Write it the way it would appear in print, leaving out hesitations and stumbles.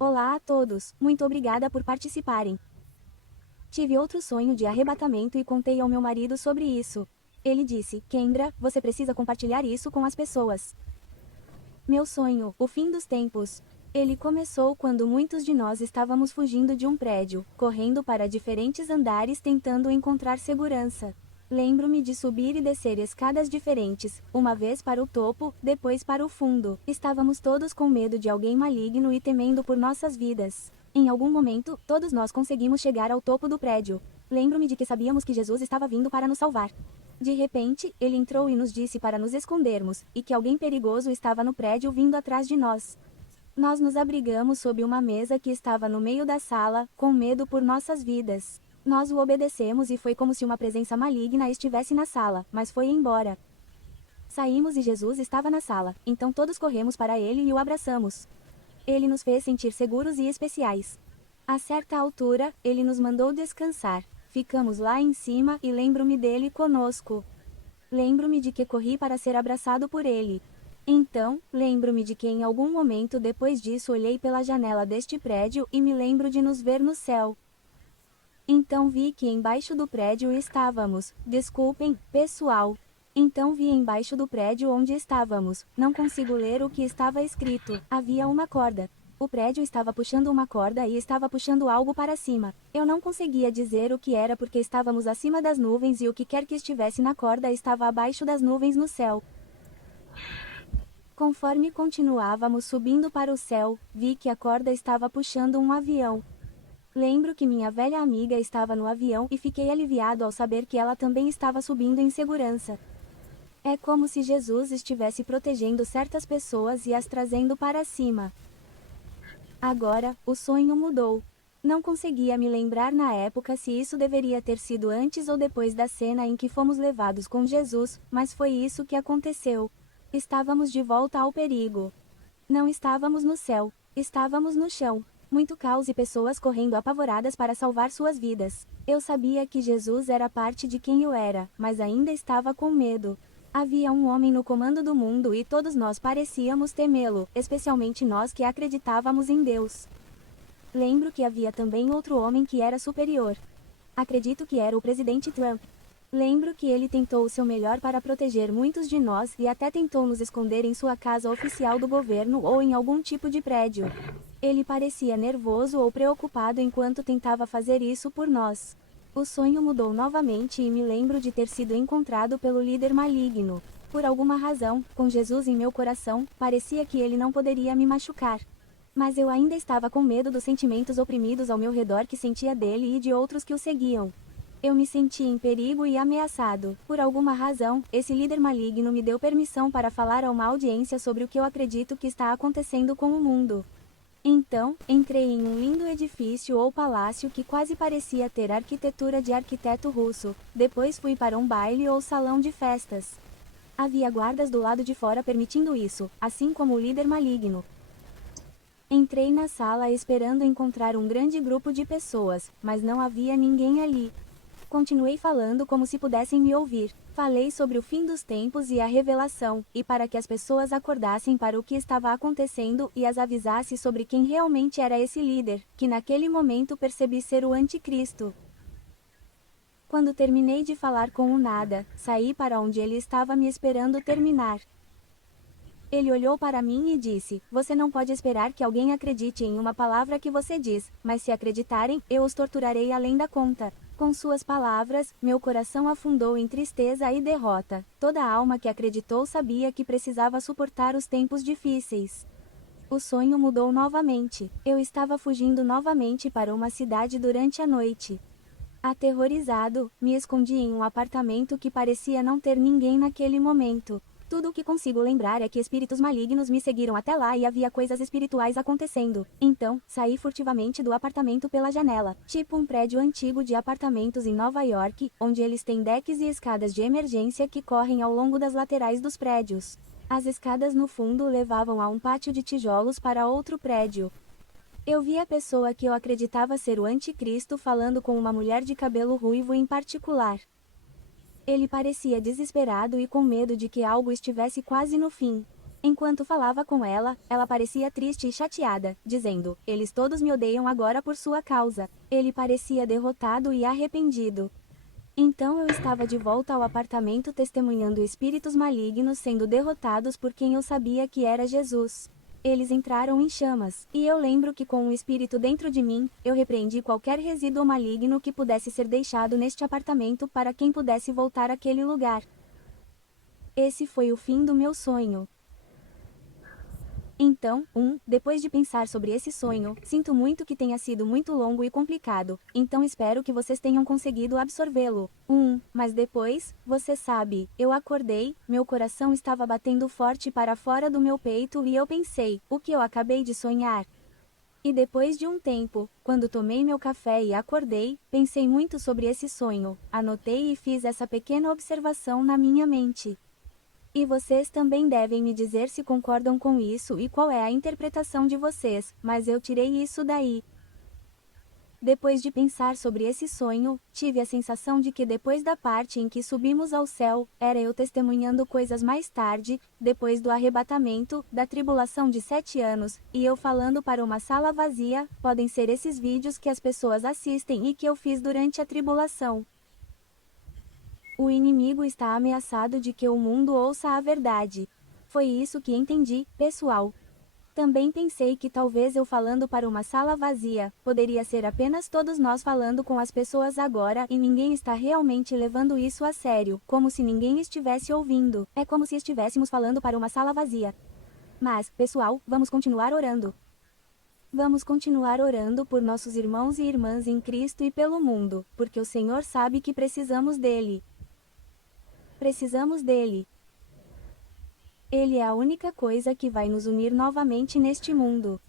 Olá a todos, muito obrigada por participarem. Tive outro sonho de arrebatamento e contei ao meu marido sobre isso. Ele disse: Kendra, você precisa compartilhar isso com as pessoas. Meu sonho, o fim dos tempos. Ele começou quando muitos de nós estávamos fugindo de um prédio, correndo para diferentes andares tentando encontrar segurança. Lembro-me de subir e descer escadas diferentes, uma vez para o topo, depois para o fundo. Estávamos todos com medo de alguém maligno e temendo por nossas vidas. Em algum momento, todos nós conseguimos chegar ao topo do prédio. Lembro-me de que sabíamos que Jesus estava vindo para nos salvar. De repente, ele entrou e nos disse para nos escondermos, e que alguém perigoso estava no prédio vindo atrás de nós. Nós nos abrigamos sob uma mesa que estava no meio da sala, com medo por nossas vidas. Nós o obedecemos e foi como se uma presença maligna estivesse na sala, mas foi embora. Saímos e Jesus estava na sala, então todos corremos para ele e o abraçamos. Ele nos fez sentir seguros e especiais. A certa altura, ele nos mandou descansar. Ficamos lá em cima e lembro-me dele conosco. Lembro-me de que corri para ser abraçado por ele. Então, lembro-me de que em algum momento depois disso olhei pela janela deste prédio e me lembro de nos ver no céu. Então vi que embaixo do prédio estávamos. Desculpem, pessoal. Então vi embaixo do prédio onde estávamos. Não consigo ler o que estava escrito. Havia uma corda. O prédio estava puxando uma corda e estava puxando algo para cima. Eu não conseguia dizer o que era porque estávamos acima das nuvens e o que quer que estivesse na corda estava abaixo das nuvens no céu. Conforme continuávamos subindo para o céu, vi que a corda estava puxando um avião. Lembro que minha velha amiga estava no avião e fiquei aliviado ao saber que ela também estava subindo em segurança. É como se Jesus estivesse protegendo certas pessoas e as trazendo para cima. Agora, o sonho mudou. Não conseguia me lembrar na época se isso deveria ter sido antes ou depois da cena em que fomos levados com Jesus, mas foi isso que aconteceu. Estávamos de volta ao perigo. Não estávamos no céu, estávamos no chão. Muito caos e pessoas correndo apavoradas para salvar suas vidas. Eu sabia que Jesus era parte de quem eu era, mas ainda estava com medo. Havia um homem no comando do mundo e todos nós parecíamos temê-lo, especialmente nós que acreditávamos em Deus. Lembro que havia também outro homem que era superior. Acredito que era o presidente Trump. Lembro que ele tentou o seu melhor para proteger muitos de nós e até tentou nos esconder em sua casa oficial do governo ou em algum tipo de prédio. Ele parecia nervoso ou preocupado enquanto tentava fazer isso por nós. O sonho mudou novamente e me lembro de ter sido encontrado pelo líder maligno. Por alguma razão, com Jesus em meu coração, parecia que ele não poderia me machucar. Mas eu ainda estava com medo dos sentimentos oprimidos ao meu redor que sentia dele e de outros que o seguiam. Eu me senti em perigo e ameaçado. Por alguma razão, esse líder maligno me deu permissão para falar a uma audiência sobre o que eu acredito que está acontecendo com o mundo. Então, entrei em um lindo edifício ou palácio que quase parecia ter arquitetura de arquiteto russo. Depois fui para um baile ou salão de festas. Havia guardas do lado de fora permitindo isso, assim como o líder maligno. Entrei na sala esperando encontrar um grande grupo de pessoas, mas não havia ninguém ali. Continuei falando como se pudessem me ouvir. Falei sobre o fim dos tempos e a revelação, e para que as pessoas acordassem para o que estava acontecendo e as avisasse sobre quem realmente era esse líder, que naquele momento percebi ser o anticristo. Quando terminei de falar com o nada, saí para onde ele estava me esperando terminar. Ele olhou para mim e disse: Você não pode esperar que alguém acredite em uma palavra que você diz, mas se acreditarem, eu os torturarei além da conta. Com suas palavras, meu coração afundou em tristeza e derrota. Toda a alma que acreditou sabia que precisava suportar os tempos difíceis. O sonho mudou novamente. Eu estava fugindo novamente para uma cidade durante a noite. Aterrorizado, me escondi em um apartamento que parecia não ter ninguém naquele momento. Tudo o que consigo lembrar é que espíritos malignos me seguiram até lá e havia coisas espirituais acontecendo. Então, saí furtivamente do apartamento pela janela, tipo um prédio antigo de apartamentos em Nova York, onde eles têm decks e escadas de emergência que correm ao longo das laterais dos prédios. As escadas no fundo levavam a um pátio de tijolos para outro prédio. Eu vi a pessoa que eu acreditava ser o anticristo falando com uma mulher de cabelo ruivo em particular. Ele parecia desesperado e com medo de que algo estivesse quase no fim. Enquanto falava com ela, ela parecia triste e chateada, dizendo: eles todos me odeiam agora por sua causa. Ele parecia derrotado e arrependido. Então eu estava de volta ao apartamento testemunhando espíritos malignos sendo derrotados por quem eu sabia que era Jesus. Eles entraram em chamas, e eu lembro que com um espírito dentro de mim, eu repreendi qualquer resíduo maligno que pudesse ser deixado neste apartamento para quem pudesse voltar àquele lugar. Esse foi o fim do meu sonho. Então, depois de pensar sobre esse sonho, sinto muito que tenha sido muito longo e complicado, então espero que vocês tenham conseguido absorvê-lo. Mas depois, você sabe, eu acordei, meu coração estava batendo forte para fora do meu peito e eu pensei, o que eu acabei de sonhar? E depois de um tempo, quando tomei meu café e acordei, pensei muito sobre esse sonho, anotei e fiz essa pequena observação na minha mente. E vocês também devem me dizer se concordam com isso e qual é a interpretação de vocês, mas eu tirei isso daí. Depois de pensar sobre esse sonho, tive a sensação de que depois da parte em que subimos ao céu, era eu testemunhando coisas mais tarde, depois do arrebatamento, da tribulação de 7 anos, e eu falando para uma sala vazia, podem ser esses vídeos que as pessoas assistem e que eu fiz durante a tribulação. O inimigo está ameaçado de que o mundo ouça a verdade. Foi isso que entendi, pessoal. Também pensei que talvez eu falando para uma sala vazia, poderia ser apenas todos nós falando com as pessoas agora e ninguém está realmente levando isso a sério, como se ninguém estivesse ouvindo. É como se estivéssemos falando para uma sala vazia. Mas, pessoal, vamos continuar orando. Vamos continuar orando por nossos irmãos e irmãs em Cristo e pelo mundo, porque o Senhor sabe que precisamos dele. Precisamos dele. Ele é a única coisa que vai nos unir novamente neste mundo.